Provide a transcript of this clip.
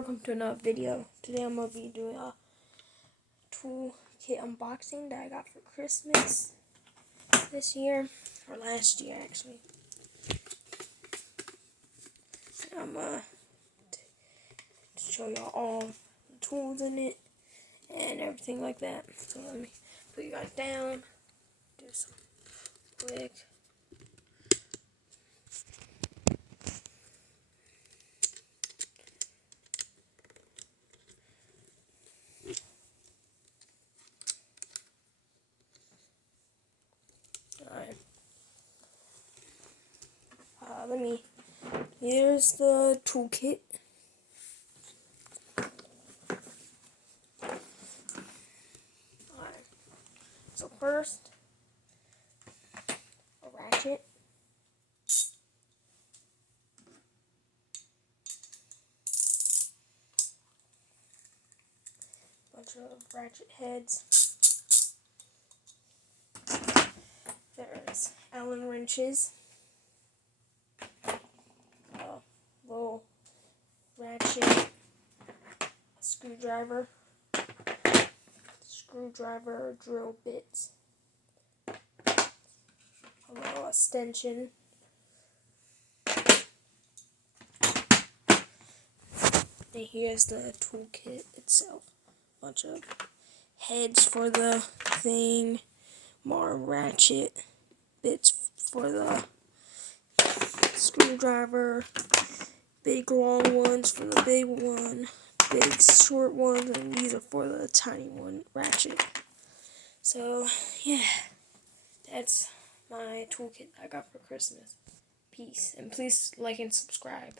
welcome to another video. Today I'm going to be doing a toolkit unboxing that I got for Christmas this year, or last year actually. I'm going to show y'all all the tools in it and everything like that. So let me put you guys down, do some quick. Alright. Here's the toolkit. Alright. So first, a ratchet. Bunch of ratchet heads. There's Allen wrenches. Little ratchet, screwdriver drill bits, a little extension, and here's the toolkit itself. Bunch of heads for the thing, more ratchet bits for the screwdriver, big long ones for the big one, big short ones, and these are for the tiny one ratchet. So yeah, that's my toolkit I got for Christmas. Peace, and please like and subscribe.